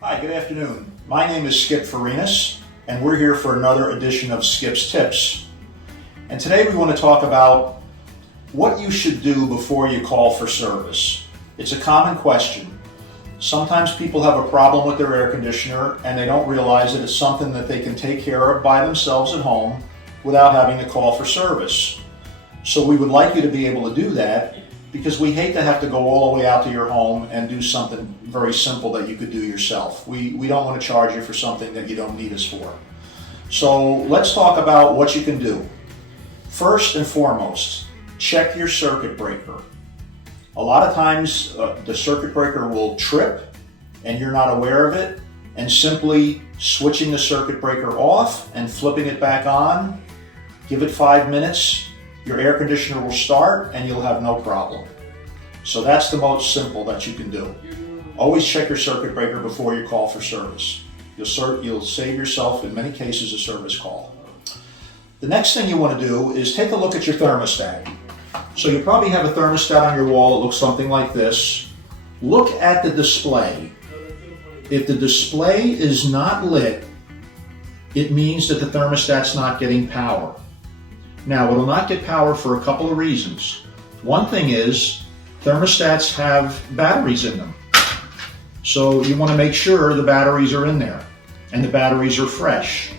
Hi, good afternoon. My name is Skip Farinhas, and we're here for another edition of Skip's Tips. And today we want to talk about what you should do before you call for service. It's a common question. Sometimes people have a problem with their air conditioner and they don't realize that it's something that they can take care of by themselves at home without having to call for service. So we would like you to be able to do that, because we hate to have to go all the way out to your home and do something very simple that you could do yourself. We don't want to charge you for something that you don't need us for. So let's talk about what you can do. First and foremost, check your circuit breaker. A lot of times the circuit breaker will trip and you're not aware of it, and simply switching the circuit breaker off and flipping it back on, give it 5 minutes, your air conditioner will start and you'll have no problem. So that's the most simple that you can do. Always check your circuit breaker before you call for service. You'll save yourself, in many cases, a service call. The next thing you want to do is take a look at your thermostat. So you probably have a thermostat on your wall. It looks something like this. Look at the display. If the display is not lit, it means that the thermostat's not getting power. Now, it'll not get power for a couple of reasons. One thing is, thermostats have batteries in them. So you want to make sure the batteries are in there and the batteries are fresh.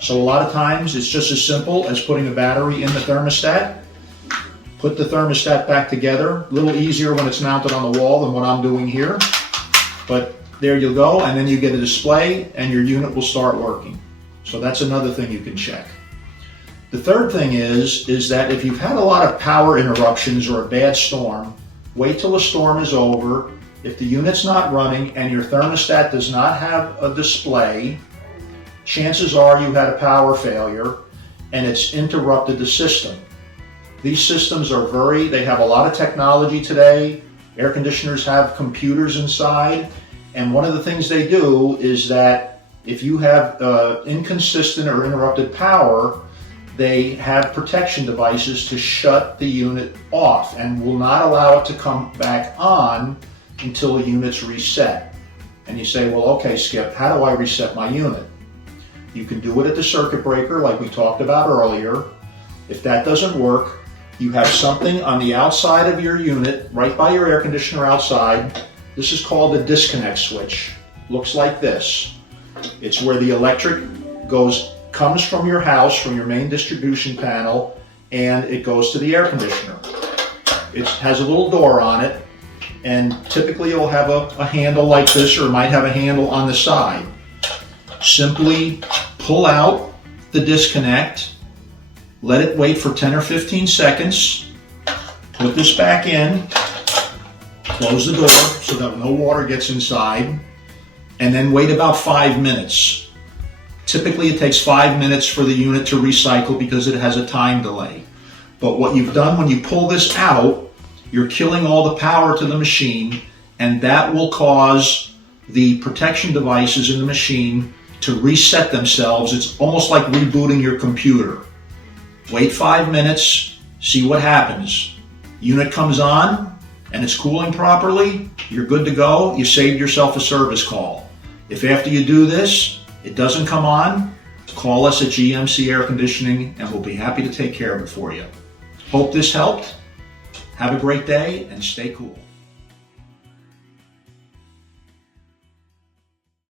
So a lot of times it's just as simple as putting a battery in the thermostat. Put the thermostat back together. A little easier when it's mounted on the wall than what I'm doing here. But there you go, and then you get a display and your unit will start working. So that's another thing you can check. The third thing is that if you've had a lot of power interruptions or a bad storm, wait till the storm is over. If the unit's not running and your thermostat does not have a display, chances are you had a power failure and it's interrupted the system. These systems they have a lot of technology today. Air conditioners have computers inside, and one of the things they do is that if you have inconsistent or interrupted power, they have protection devices to shut the unit off and will not allow it to come back on until the unit's reset. And you say, well, okay, Skip, how do I reset my unit? You can do it at the circuit breaker like we talked about earlier. If that doesn't work, you have something on the outside of your unit, right by your air conditioner outside. This is called a disconnect switch. Looks like this. It's where the electric comes from your house, from your main distribution panel, and it goes to the air conditioner. It has a little door on it, and typically it'll have a handle like this, or it might have a handle on the side. Simply pull out the disconnect, let it wait for 10 or 15 seconds, put this back in, close the door so that no water gets inside, and then wait about 5 minutes. Typically it takes 5 minutes for the unit to recycle because it has a time delay. But what you've done when you pull this out, you're killing all the power to the machine, and that will cause the protection devices in the machine to reset themselves. It's almost like rebooting your computer. Wait 5 minutes, see what happens. Unit comes on and it's cooling properly, you're good to go, you saved yourself a service call. If after you do this, it doesn't come on, call us at GMC Air Conditioning and we'll be happy to take care of it for you. Hope this helped. Have a great day and stay cool.